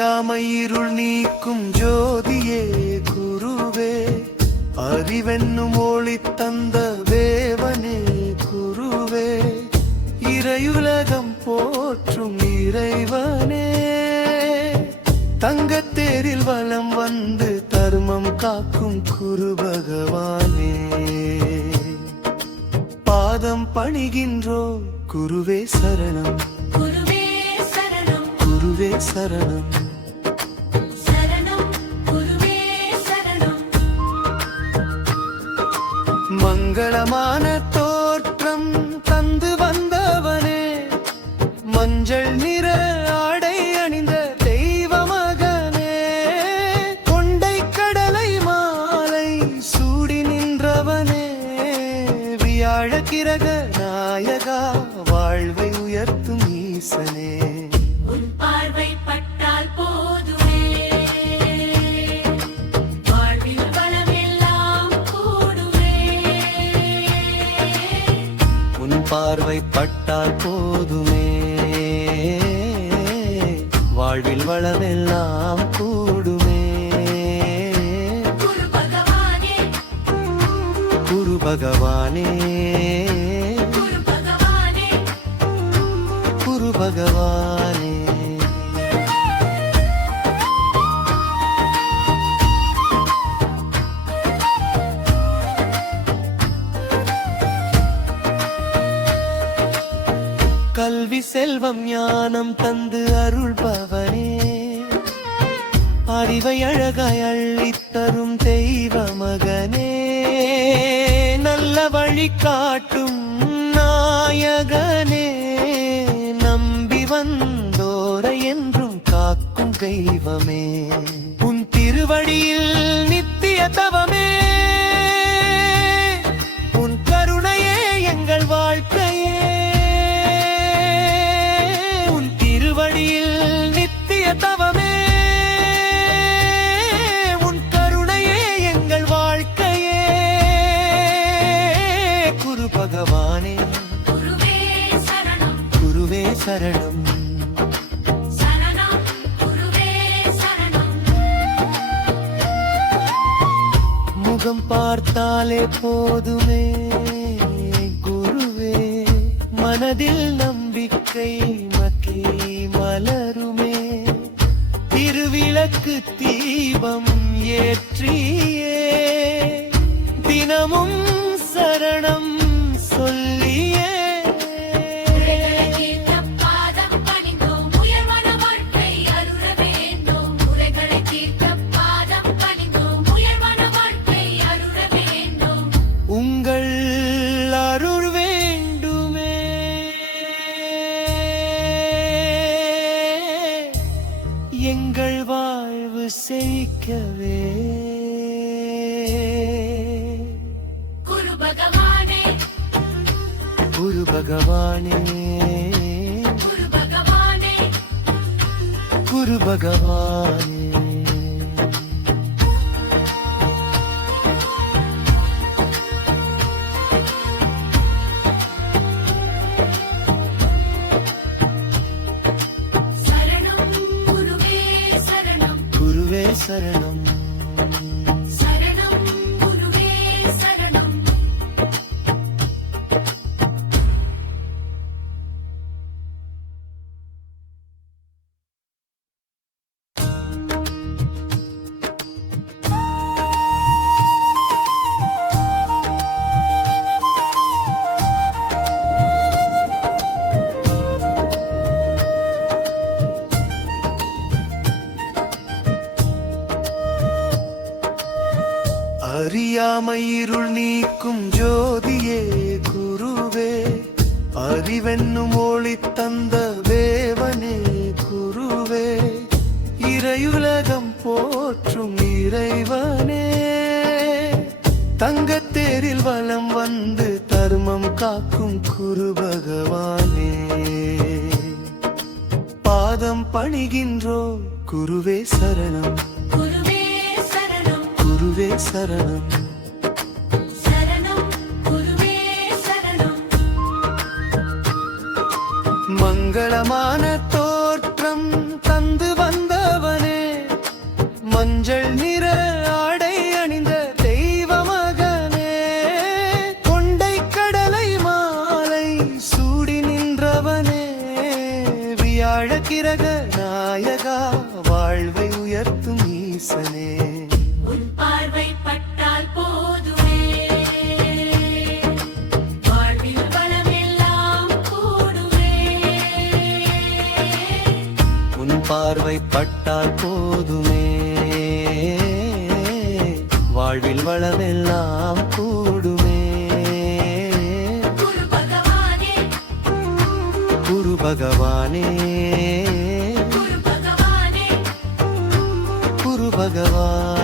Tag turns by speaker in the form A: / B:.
A: அறியாமை இருள் நீக்கும் ஜோதியே குருவே அறிவென்னும் ஒளி தந்த தேவனே குருவே இறையுலகம் போற்றும் இறைவனே. தங்கத்தேரில் வலம் வந்து தர்மம் காக்கும் குரு பகவானே. பாதம் பணிகின்றோ குருவே சரணம்.
B: குருவே சரணம்.
A: வியாழ கிரக நாயகா வாழ்வை உயர்த்தும் ஈசனே.
B: உன் பார்வை பட்டால் போதுமே. வாழ்வில் வளமெல்லாம் கூடுமே.
A: உன் போதுமே. வாழ்வில் வளமெல்லாம் கூடுமே
B: பகவானே
A: குரு பகவானே கல்வி செல்வம் ஞானம் தந்து அருள்பவனே. அறிவை அழகாய் அள்ளித் தரும் வழிகாட்டும் நாயகனே நம்பி வந்தோரை என்றும் காக்கும் தெய்வமே. உன் திருவடியில் நித்திய தவமே
B: சரணம்.
A: முகம் பார்த்தாலே போதுமே குருவே. மனதில் நம்பிக்கை மக்கி மலருமே. திருவிளக்கு தீபம் ஏற்றியே எங்கள் வாழ்வு செழிக்கவே
B: குரு பகவானே
A: குரு பகவானே
B: குரு பகவானே
A: குரு பகவானே
B: குருவே
A: அறியாமை இருள் நீக்கும் ஜோதியே குருவே அறிவென்னும் ஒளி தந்த தேவனே குருவே இறையுலகம் போற்றும் இறைவனே. தங்கத்தேரில் வலம் வந்து தர்மம் காக்கும் குரு பகவானே. பாதம் பணிகின்றோ குருவே சரணம்.
B: குருவே சரணம்.
A: மங்களமான தோற்றம் தந்து வந்தவனே. மஞ்சள் நிற ஆடை அணிந்த தெய்வ
B: மகனே. கொண்டை கடலை மாலை சூடி நின்றவனே. வியாழ
A: கிரக நாயகா பார்வை பட்டால் போதுமே. வாழ்வில் வளமெல்லாம் கூடுமே.
B: குரு பகவானே.
A: குரு பகவானே.